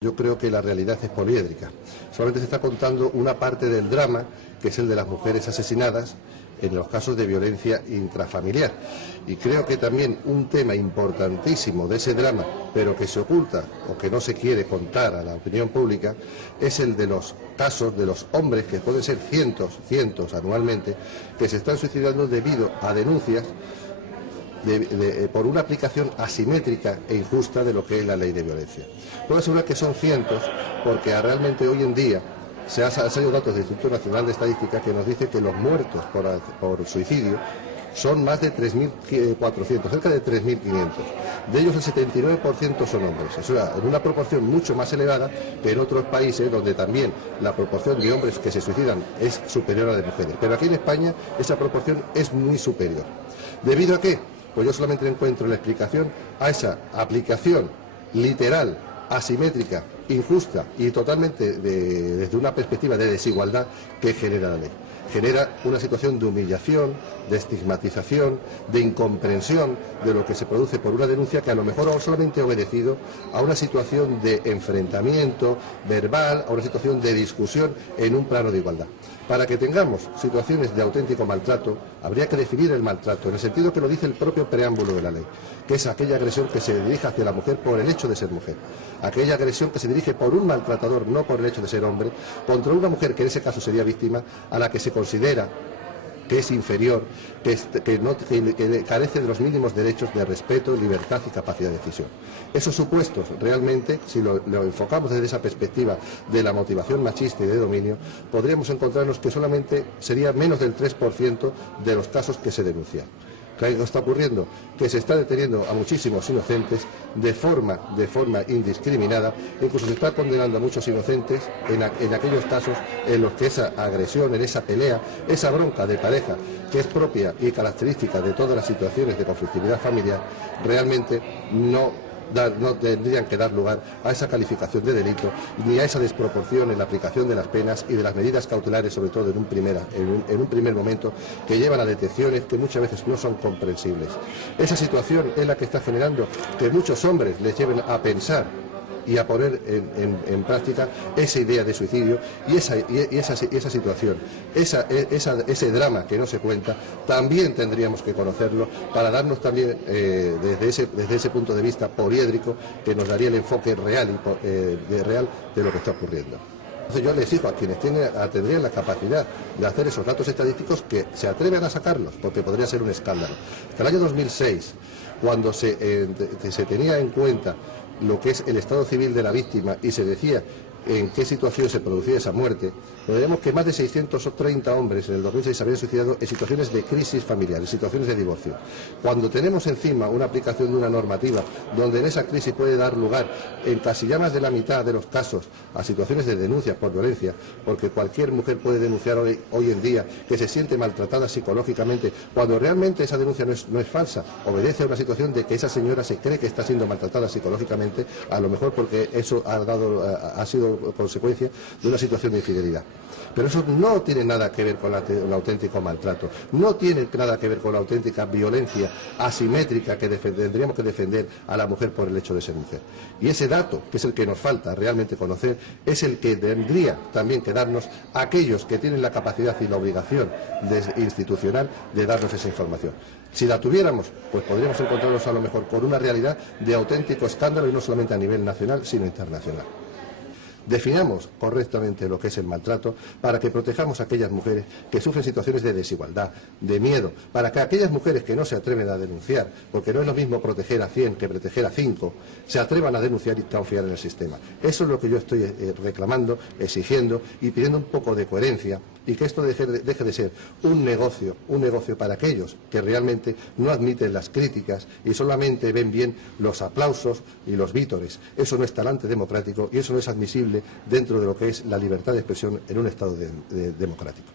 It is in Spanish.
Yo creo que la realidad es poliédrica. Solamente se está contando una parte del drama, que es el de las mujeres asesinadas en los casos de violencia intrafamiliar. Y creo que también un tema importantísimo de ese drama, pero que se oculta o que no se quiere contar a la opinión pública, es el de los casos de los hombres, que pueden ser cientos anualmente, que se están suicidando debido a denuncias por una aplicación asimétrica e injusta de lo que es la ley de violencia. Puedo asegurar que son cientos, porque realmente hoy en día han salido datos del Instituto Nacional de Estadística que nos dice que los muertos por suicidio son más de 3.400, cerca de 3.500. De ellos el 79% son hombres, eso en una proporción mucho más elevada que en otros países donde también la proporción de hombres que se suicidan es superior a la de mujeres. Pero aquí en España esa proporción es muy superior. ¿Debido a qué? Pues yo solamente encuentro la explicación a esa aplicación literal, asimétrica, injusta y totalmente desde una perspectiva de desigualdad que genera la ley. Genera una situación de humillación, de estigmatización, de incomprensión de lo que se produce por una denuncia que a lo mejor ha solamente obedecido a una situación de enfrentamiento verbal, a una situación de discusión en un plano de igualdad. Para que tengamos situaciones de auténtico maltrato, habría que definir el maltrato en el sentido que lo dice el propio preámbulo de la ley, que es aquella agresión que se dirige hacia la mujer por el hecho de ser mujer, aquella agresión que se dirige por un maltratador, no por el hecho de ser hombre, contra una mujer que en ese caso sería víctima, a la que se considera que es inferior, que carece de los mínimos derechos de respeto, libertad y capacidad de decisión. Esos supuestos, realmente, si lo enfocamos desde esa perspectiva de la motivación machista y de dominio, podríamos encontrarnos que solamente sería menos del 3% de los casos que se denuncian. ¿Qué está ocurriendo? Que se está deteniendo a muchísimos inocentes de forma indiscriminada, incluso se está condenando a muchos inocentes en aquellos casos en los que esa agresión, en esa pelea, esa bronca de pareja, que es propia y característica de todas las situaciones de conflictividad familiar, realmente no tendrían que dar lugar a esa calificación de delito ni a esa desproporción en la aplicación de las penas y de las medidas cautelares, sobre todo en un primer momento, que llevan a detecciones que muchas veces no son comprensibles. Esa situación es la que está generando que muchos hombres les lleven a pensar y a poner en práctica esa idea de suicidio y esa situación, ese drama que no se cuenta, también tendríamos que conocerlo para darnos también desde ese punto de vista poliédrico que nos daría el enfoque real de lo que está ocurriendo. Entonces yo les exijo a quienes tendrían la capacidad de hacer esos datos estadísticos que se atrevan a sacarlos, porque podría ser un escándalo. Hasta el año 2006, cuando se tenía en cuenta lo que es el estado civil de la víctima y se decía en qué situación se producía esa muerte, veremos que más de 630 hombres en el 2006 se habían suicidado en situaciones de crisis familiar, en situaciones de divorcio. Cuando tenemos encima una aplicación de una normativa donde en esa crisis puede dar lugar en casi ya más de la mitad de los casos a situaciones de denuncias por violencia, porque cualquier mujer puede denunciar hoy en día que se siente maltratada psicológicamente, cuando realmente esa denuncia no es falsa, obedece a una situación de que esa señora se cree que está siendo maltratada psicológicamente, a lo mejor porque eso ha sido consecuencia de una situación de infidelidad. Pero eso no tiene nada que ver con el auténtico maltrato, no tiene nada que ver con la auténtica violencia asimétrica que tendríamos que defender a la mujer por el hecho de ser mujer. Y ese dato, que es el que nos falta realmente conocer, es el que tendría también que darnos aquellos que tienen la capacidad y la obligación institucional de darnos esa información. Si la tuviéramos, pues podríamos encontrarnos a lo mejor con una realidad de auténtico escándalo y no solamente a nivel nacional, sino internacional. Definamos correctamente lo que es el maltrato para que protejamos a aquellas mujeres que sufren situaciones de desigualdad, de miedo, para que aquellas mujeres que no se atreven a denunciar, porque no es lo mismo proteger a 100 que proteger a 5, se atrevan a denunciar y confiar en el sistema. Eso es lo que yo estoy reclamando, exigiendo y pidiendo un poco de coherencia y que esto deje de ser un negocio para aquellos que realmente no admiten las críticas y solamente ven bien los aplausos y los vítores. Eso no es talante democrático y eso no es admisible dentro de lo que es la libertad de expresión en un Estado democrático.